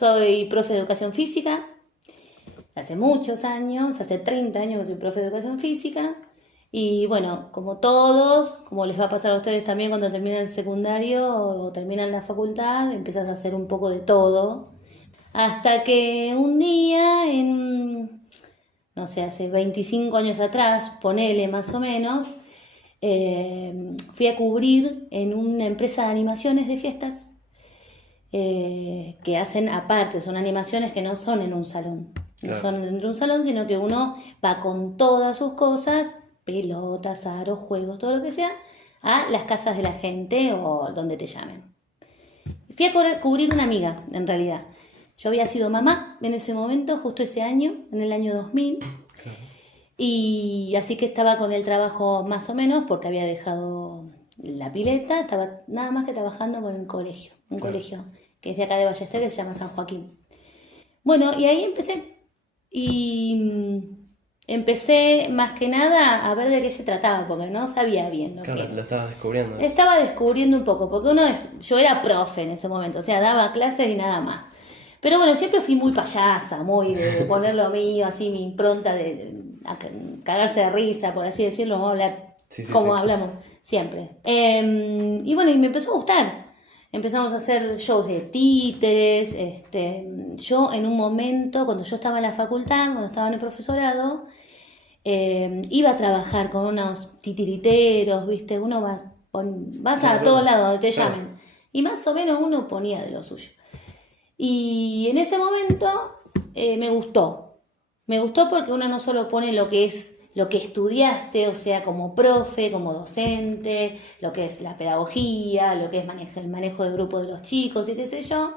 Soy profe de educación física, hace muchos años, hace 30 años que soy profe de educación física. Y bueno, como todos, como les va a pasar a ustedes también cuando terminan el secundario o terminan la facultad, empiezas a hacer un poco de todo. Hasta que un día, no sé, hace 25 años atrás, ponele más o menos, fui a cubrir en una empresa de animaciones de fiestas que hacen aparte, son animaciones que no son en un salón. No Claro. son dentro de un salón, sino que uno va con todas sus cosas, pelotas, aros, juegos, todo lo que sea, a las casas de la gente o donde te llamen. Fui a cubrir una amiga, en realidad. Yo había sido mamá en ese momento, justo ese año, en el año 2000, Claro. y así que estaba con el trabajo más o menos, porque había dejado la pileta, estaba nada más que trabajando con el colegio, un Claro. colegio que es de acá de Ballester, que se llama San Joaquín. Bueno, y ahí empecé. Y empecé más que nada a ver de qué se trataba, porque no sabía bien lo que Claro, era. lo estabas descubriendo. Estaba descubriendo un poco, porque yo era profe en ese momento, o sea, daba clases y nada más. Pero bueno, siempre fui muy payasa, muy de poner lo mío, así mi impronta a cagarse de risa, por así decirlo, vamos a hablar Sí, sí, como sí. hablamos siempre. Y bueno, y me empezó a gustar. Empezamos a hacer shows de títeres. Yo en un momento, cuando yo estaba en la facultad, cuando estaba en el profesorado, iba a trabajar con unos titiriteros, ¿viste? Uno vas Claro, a todos claro. lados donde te Claro. llamen. Y más o menos uno ponía de lo suyo. Y en ese momento me gustó. Me gustó porque uno no solo pone lo que es lo que estudiaste, o sea, como profe, como docente, lo que es la pedagogía, lo que es el manejo de grupo de los chicos y qué sé yo,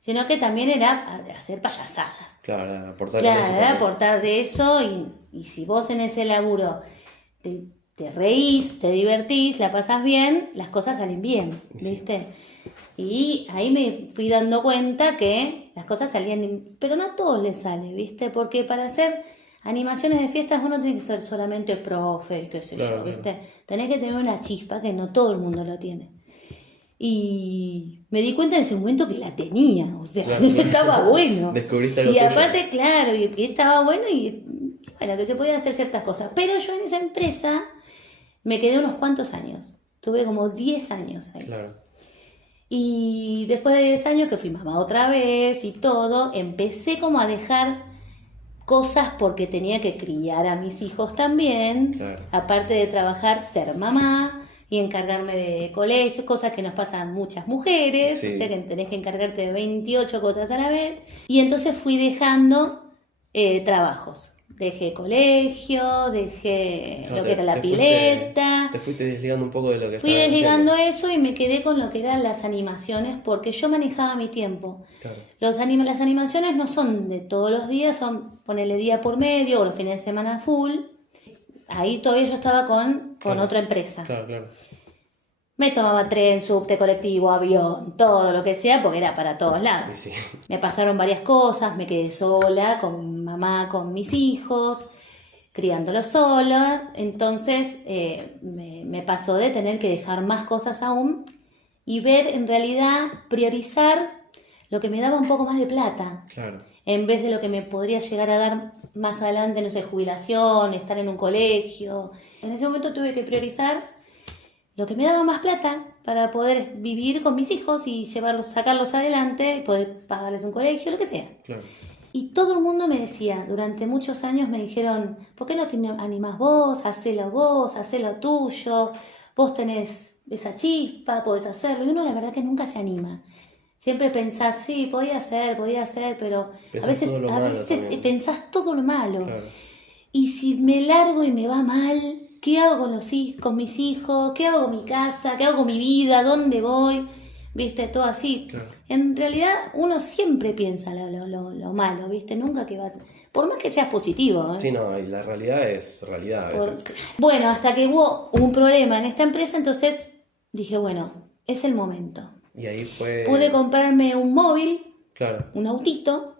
sino que también era hacer payasadas. Claro, aportar en Claro, eso era también. aportar de eso y si vos en ese laburo te reís, te divertís, la pasás bien, las cosas salen bien, Y sí. ¿viste? Y ahí me fui dando cuenta que las cosas salían, pero no a todos les sale, ¿viste? Porque para hacer animaciones de fiestas uno tiene que ser solamente profe, qué sé Claro, yo, claro. ¿viste? Tenés que tener una chispa que no todo el mundo lo tiene. Y me di cuenta en ese momento que la tenía, o sea, Claro, claro. estaba bueno. Descubriste algo Y tuyo. aparte, claro, y estaba bueno y bueno, que se podían hacer ciertas cosas. Pero yo en esa empresa me quedé unos cuantos años. Tuve como 10 años ahí. Claro. Y después de 10 años que fui mamá otra vez y todo, empecé como a dejar cosas porque tenía que criar a mis hijos también, Claro. aparte de trabajar, ser mamá y encargarme de colegio, cosas que nos pasan a muchas mujeres, o sea Sí. que tenés que encargarte de 28 cosas a la vez. Y entonces fui dejando trabajos. Dejé colegio, dejé Claro, lo que era la pileta. te fuiste desligando un poco de lo que Fui estabas haciendo. desligando eso y me quedé con lo que eran las animaciones porque yo manejaba mi tiempo. Claro. Las animaciones no son de todos los días, son ponerle día por medio o los fines de semana full. Ahí todavía yo estaba con Claro. otra empresa. Claro, claro. Me tomaba tren, subte, colectivo, avión, todo lo que sea, porque era para todos Y lados. sí. Me pasaron varias cosas, me quedé sola, con mamá, con mis hijos, criándolos sola. Entonces me pasó de tener que dejar más cosas aún y ver, en realidad, priorizar lo que me daba un poco más de plata, Claro. en vez de lo que me podría llegar a dar más adelante, no sé, jubilación, estar en un colegio. En ese momento tuve que priorizar lo que me daba más plata para poder vivir con mis hijos y sacarlos adelante y poder pagarles un colegio, lo que sea. Claro. Y todo el mundo me decía, durante muchos años me dijeron, ¿por qué no te animás vos? Hacelo tuyo, vos tenés esa chispa, podés hacerlo. Y uno la verdad que nunca se anima. Siempre pensás, sí, podía ser, pero Pensás todo lo a malo veces también. pensás todo lo malo. Claro. Y si me largo y me va mal, ¿qué hago con mis hijos? ¿Qué hago con mi casa? ¿Qué hago con mi vida? ¿Dónde voy? ¿Viste? Todo así. Claro. En realidad uno siempre piensa lo malo, ¿viste? Nunca que vas... Por más que seas positivo, ¿eh? Sí, no, y la realidad es realidad a veces. Bueno, hasta que hubo un problema en esta empresa, entonces dije, bueno, es el momento. Y ahí fue. Pude comprarme un móvil, Claro. un autito.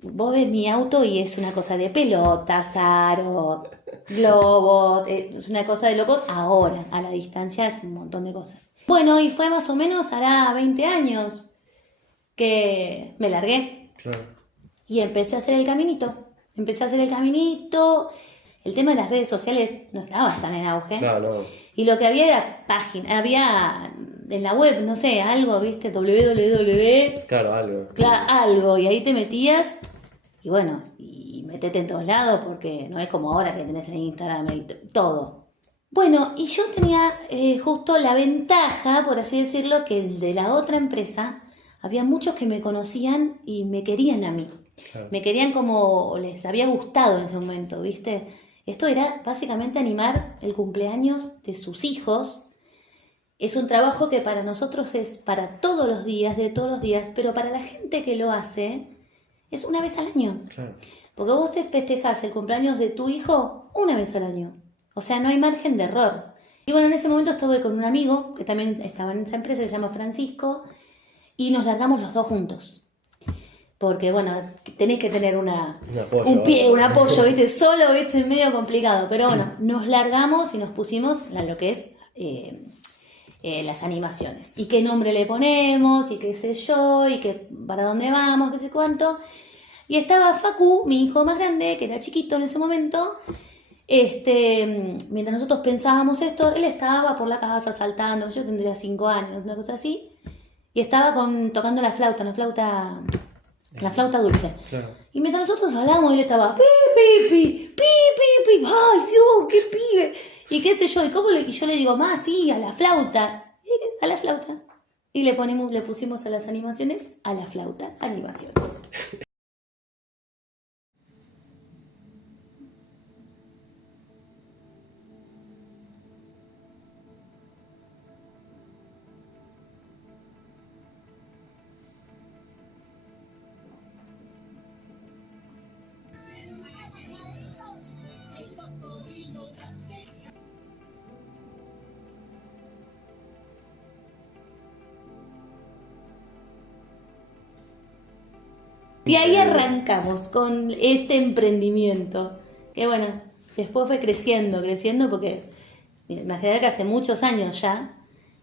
Vos ves mi auto y es una cosa de pelotas, aro, globo, es una cosa de locos. Ahora, a la distancia, es un montón de cosas. Bueno, y fue más o menos, hará 20 años. que me largué Claro. y empecé a hacer el caminito. El tema de las redes sociales no estaba tan en auge. Claro, no. Y lo que había era había en la web, no sé, algo, ¿viste? www, Claro, algo. algo, y ahí te metías, y bueno, y metete en todos lados, porque no es como ahora que tenés en Instagram todo. Bueno, y yo tenía justo la ventaja, por así decirlo, que de la otra empresa había muchos que me conocían y me querían a mí. Claro. Me querían como les había gustado en ese momento, ¿viste? Esto era básicamente animar el cumpleaños de sus hijos. Es un trabajo que para nosotros es para todos los días, de todos los días, pero para la gente que lo hace es una vez al año. Claro. Porque vos te festejás el cumpleaños de tu hijo una vez al año. O sea, no hay margen de error. Y bueno, en ese momento estuve con un amigo que también estaba en esa empresa, que se llama Francisco, y nos largamos los dos juntos. Porque, bueno, tenés que tener un apoyo, ¿viste? Solo, ¿viste? Es medio complicado. Pero bueno, nos largamos y nos pusimos a lo que es las animaciones. Y qué nombre le ponemos, y qué sé yo, y qué para dónde vamos, qué sé cuánto. Y estaba Facu, mi hijo más grande, que era chiquito en ese momento. Mientras nosotros pensábamos esto, él estaba por la casa saltando, yo tendría 5 años, una cosa así. Y estaba tocando la flauta dulce. Claro. Y mientras nosotros hablábamos, él estaba pi, pi, pi, pi, pi, pi, ay Dios, qué pibe. Y qué sé yo, y yo le digo, más, sí, a la flauta. A la flauta. Y le pusimos a las animaciones, a la flauta, animaciones. Y ahí arrancamos con este emprendimiento. Que bueno, después fue creciendo, porque imagínate que hace muchos años ya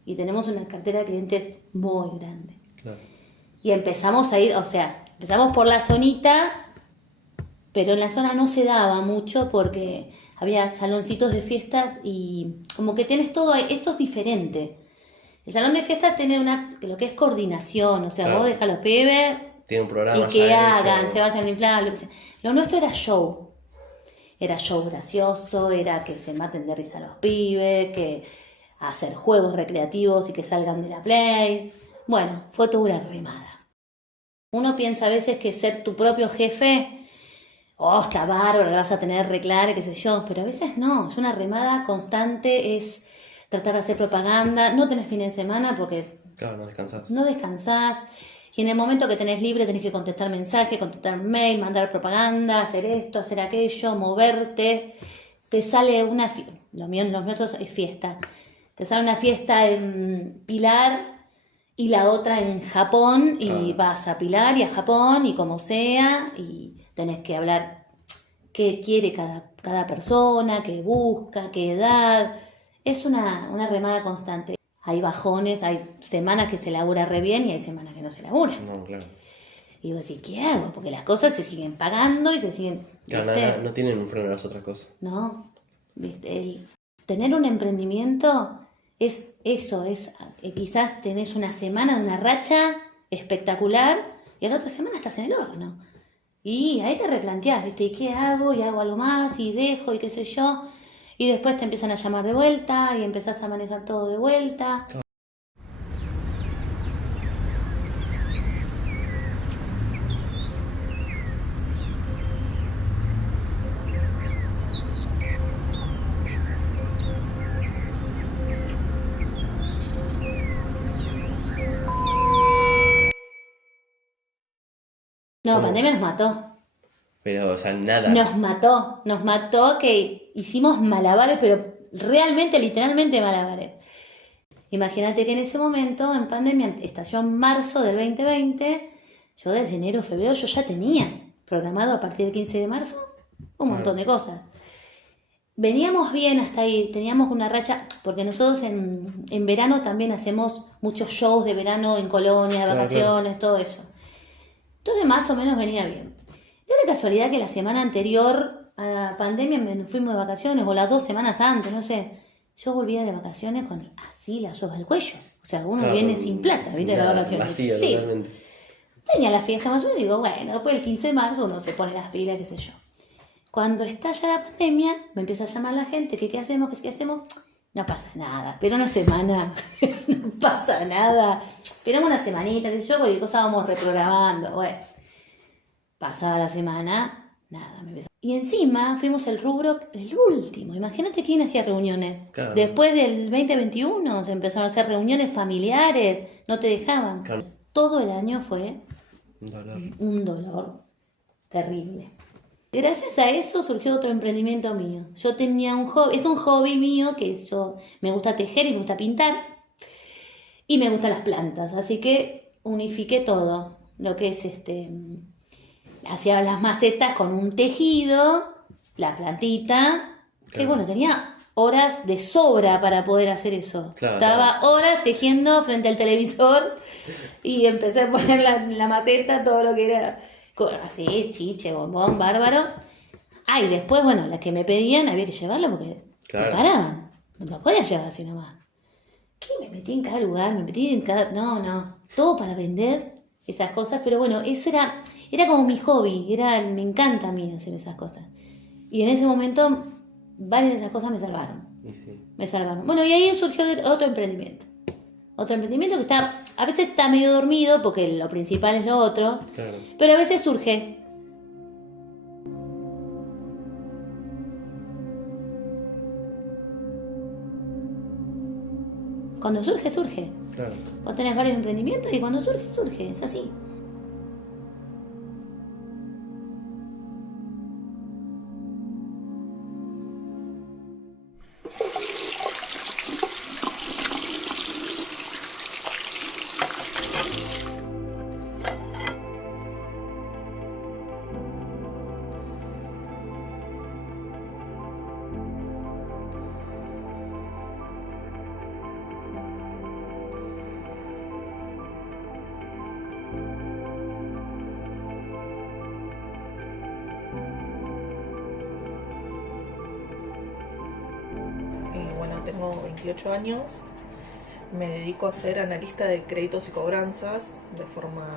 y tenemos una cartera de clientes muy grande. Claro. Y empezamos a ir, o sea, empezamos por la zonita, pero en la zona no se daba mucho porque había saloncitos de fiestas y como que tenés todo ahí, esto es diferente. El salón de fiestas tiene lo que es coordinación, o sea, Claro. vos dejás los pibes Tiene un programa y que ya hagan, hecho. se vayan a inflar, lo que sea. Lo nuestro era show. Era show gracioso, era que se maten de risa los pibes, que hacer juegos recreativos y que salgan de la play. Bueno, fue toda una remada. Uno piensa a veces que ser tu propio jefe, está bárbaro, lo vas a tener re claro, qué sé yo, pero a veces no, es una remada constante, es tratar de hacer propaganda, no tenés fin de semana porque Claro, no descansás. no descansás. Y en el momento que tenés libre tenés que contestar mensajes, contestar mail, mandar propaganda, hacer esto, hacer aquello, moverte. Te sale los nuestros es fiesta. Te sale una fiesta en Pilar y la otra en Japón y vas a Pilar y a Japón y como sea y tenés que hablar qué quiere cada persona, qué busca, qué edad. Es una remada constante. Hay bajones, hay semanas que se labura re bien y hay semanas que no se labura. No, claro. Y vos decís, ¿qué hago? Porque las cosas se siguen pagando y se siguen... Claro, ¿viste? no tienen un freno las otras cosas. No, ¿viste? Tener un emprendimiento es eso, quizás tenés una semana de una racha espectacular y a la otra semana estás en el horno. Y ahí te replanteás, ¿viste? ¿Y qué hago? Y hago algo más y dejo y qué sé yo. Y después te empiezan a llamar de vuelta y empezás a manejar todo de vuelta. No, ¿Cómo? pandemia nos mató. Pero, o sea, nada. Nos mató que hicimos malabares, pero realmente, literalmente malabares. Imagínate que en ese momento, en pandemia, estalló en marzo del 2020, yo desde enero, febrero, yo ya tenía programado a partir del 15 de marzo un montón de cosas. veníamos bien hasta ahí, teníamos una racha, porque nosotros en verano también hacemos muchos shows de verano en colonias, de Claro, vacaciones, todo eso. Entonces más o menos venía bien. De la casualidad que la semana anterior a la pandemia me fuimos de vacaciones, o las 2 semanas antes, no sé. Yo volvía de vacaciones con así la soga al cuello. O sea, uno Claro, viene sin plata, ¿viste? De las nada, vacaciones. vacío Sí. totalmente. Tenía la fiesta más o menos y digo, bueno, después del 15 de marzo uno se pone las pilas, qué sé yo. Cuando estalla la pandemia, me empieza a llamar la gente, que qué hacemos, que qué hacemos. No pasa nada, pero una semana, no pasa nada. Esperamos una semanita, qué sé yo, cualquier cosa vamos reprogramando, bueno. Pasada la semana, nada, me empezó. Y encima fuimos el rubro, el último. Imagínate quién hacía reuniones. Claro. Después del 2021 se empezaron a hacer reuniones familiares, no te dejaban. Claro. Todo el año fue Un dolor. un dolor terrible. Gracias a eso surgió otro emprendimiento mío. Yo tenía un hobby, es un hobby mío que yo me gusta tejer y me gusta pintar y me gustan las plantas, así que unifiqué todo, lo que es hacía las macetas con un tejido, la plantita, que Claro. bueno, tenía horas de sobra para poder hacer eso. Claro, Estaba claro. horas tejiendo frente al televisor y empecé a poner la maceta, todo lo que era así, chiche, bombón, bárbaro. Ah, y después, bueno, las que me pedían había que llevarlo porque Claro. te paraban. No podía llevar así nomás. ¿Qué? Me metí en cada lugar, me metí en cada... No, todo para vender esas cosas, pero bueno, eso era como mi hobby, me encanta a mí hacer esas cosas. Y en ese momento, varias de esas cosas me salvaron. Y sí. Me salvaron. Bueno, y ahí surgió otro emprendimiento. Otro emprendimiento que a veces está medio dormido, porque lo principal es lo otro, Claro. pero a veces surge. Cuando surge, surge. Claro. Vos tenés varios emprendimientos y cuando surge, surge. Es así. Bueno, tengo 28 años, me dedico a ser analista de créditos y cobranzas de forma,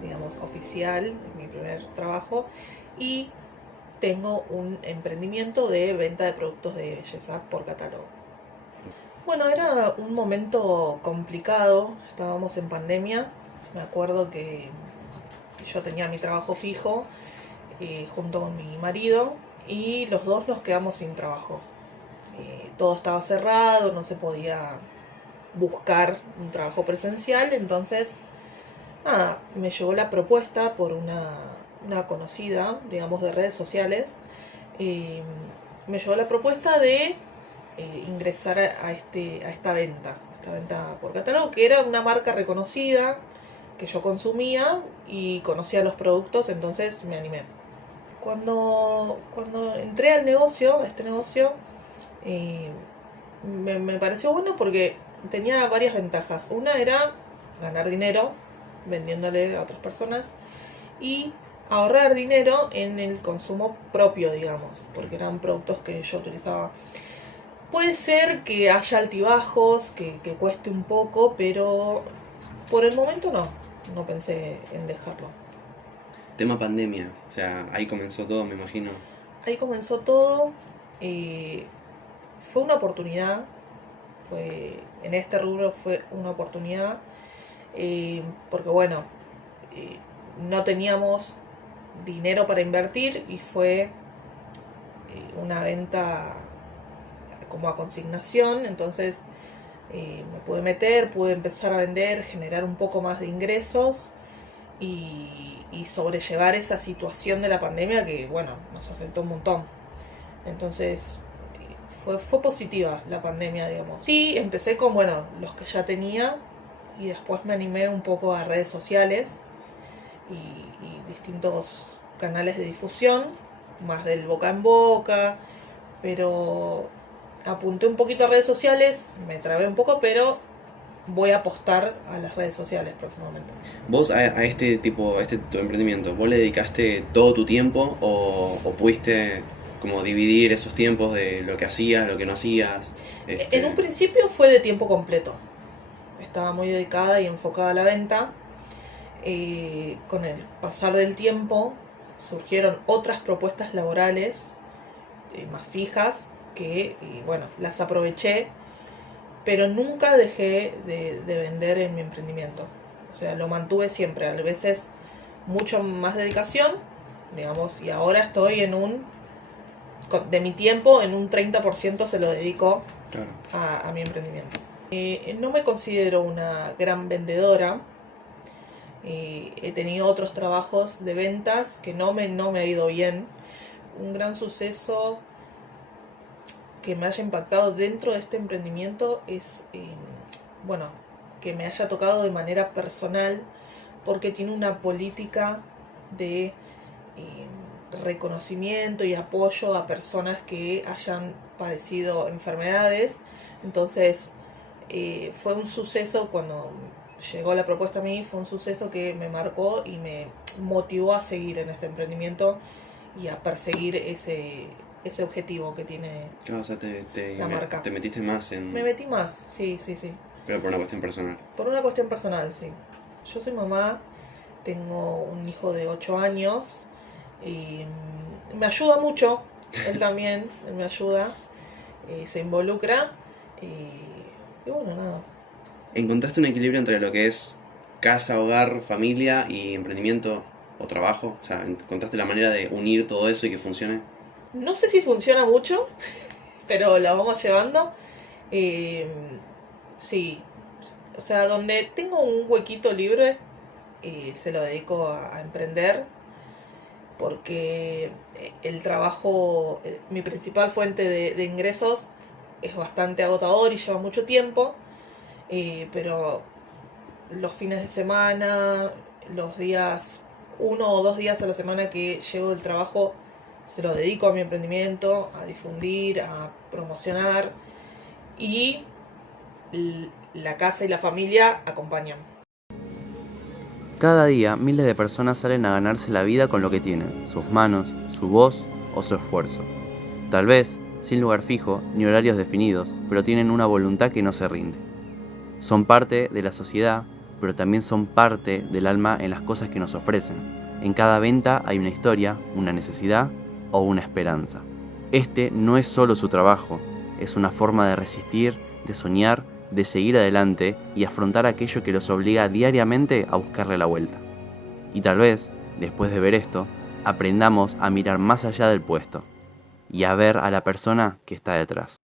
digamos, oficial, es mi primer trabajo, y tengo un emprendimiento de venta de productos de belleza por catálogo. Bueno, era un momento complicado, estábamos en pandemia, me acuerdo que yo tenía mi trabajo fijo junto con mi marido y los dos nos quedamos sin trabajo. Todo estaba cerrado, no se podía buscar un trabajo presencial, entonces nada, me llegó la propuesta por una conocida, digamos, de redes sociales, me llegó la propuesta de ingresar a esta venta por catálogo, que era una marca reconocida que yo consumía y conocía los productos, entonces me animé. Cuando entré al negocio, a este negocio, me pareció bueno porque tenía varias ventajas. Una era ganar dinero vendiéndole a otras personas y ahorrar dinero en el consumo propio, digamos, porque eran productos que yo utilizaba. Puede ser que haya altibajos, que cueste un poco, pero por el momento no pensé en dejarlo. Tema pandemia, o sea, ahí comenzó todo, me imagino. Ahí comenzó todo. Fue una oportunidad. En este rubro fue una oportunidad. Porque bueno, no teníamos dinero para invertir y fue una venta como a consignación. Entonces me pude meter, pude empezar a vender, generar un poco más de ingresos y sobrellevar esa situación de la pandemia que, bueno, nos afectó un montón. Entonces fue positiva la pandemia, digamos. Sí, empecé con, bueno, los que ya tenía y después me animé un poco a redes sociales y distintos canales de difusión, más del boca en boca, pero apunté un poquito a redes sociales, me trabé un poco, pero voy a apostar a las redes sociales próximamente. Vos a este tipo, a este tu emprendimiento, ¿vos le dedicaste todo tu tiempo o pudiste como dividir esos tiempos de lo que hacías, lo que no hacías? En un principio fue de tiempo completo. Estaba muy dedicada y enfocada a la venta. Con el pasar del tiempo surgieron otras propuestas laborales más fijas que, bueno, las aproveché, pero nunca dejé de vender en mi emprendimiento. O sea, lo mantuve siempre, a veces mucho más dedicación, digamos, y ahora estoy de mi tiempo, en un 30% se lo dedico Claro. a mi emprendimiento. No me considero una gran vendedora. He tenido otros trabajos de ventas que no me ha ido bien. Un gran suceso que me haya impactado dentro de este emprendimiento es, bueno, que me haya tocado de manera personal, porque tiene una política de reconocimiento y apoyo a personas que hayan padecido enfermedades. Entonces, fue un suceso cuando llegó la propuesta a mí, fue un suceso que me marcó y me motivó a seguir en este emprendimiento y a perseguir ese objetivo que tiene Claro, o sea, la marca. te metiste más en... Me metí más, sí. Pero por una cuestión personal. Por una cuestión personal, sí. Yo soy mamá, tengo un hijo de 8 años y me ayuda mucho, él también, él me ayuda, se involucra y bueno, nada. ¿Encontraste un equilibrio entre lo que es casa, hogar, familia y emprendimiento o trabajo? O sea, ¿encontraste la manera de unir todo eso y que funcione? No sé si funciona mucho, pero la vamos llevando. Sí, o sea, donde tengo un huequito libre, se lo dedico a emprender, porque el trabajo, mi principal fuente de ingresos es bastante agotador y lleva mucho tiempo, pero los fines de semana, los días, 1 o 2 días a la semana que llego del trabajo, se lo dedico a mi emprendimiento, a difundir, a promocionar, y la casa y la familia acompañan. Cada día miles de personas salen a ganarse la vida con lo que tienen, sus manos, su voz o su esfuerzo. Tal vez sin lugar fijo ni horarios definidos, pero tienen una voluntad que no se rinde. Son parte de la sociedad, pero también son parte del alma en las cosas que nos ofrecen. En cada venta hay una historia, una necesidad o una esperanza. Este no es solo su trabajo, es una forma de resistir, de soñar, de seguir adelante y afrontar aquello que los obliga diariamente a buscarle la vuelta. Y tal vez, después de ver esto, aprendamos a mirar más allá del puesto y a ver a la persona que está detrás.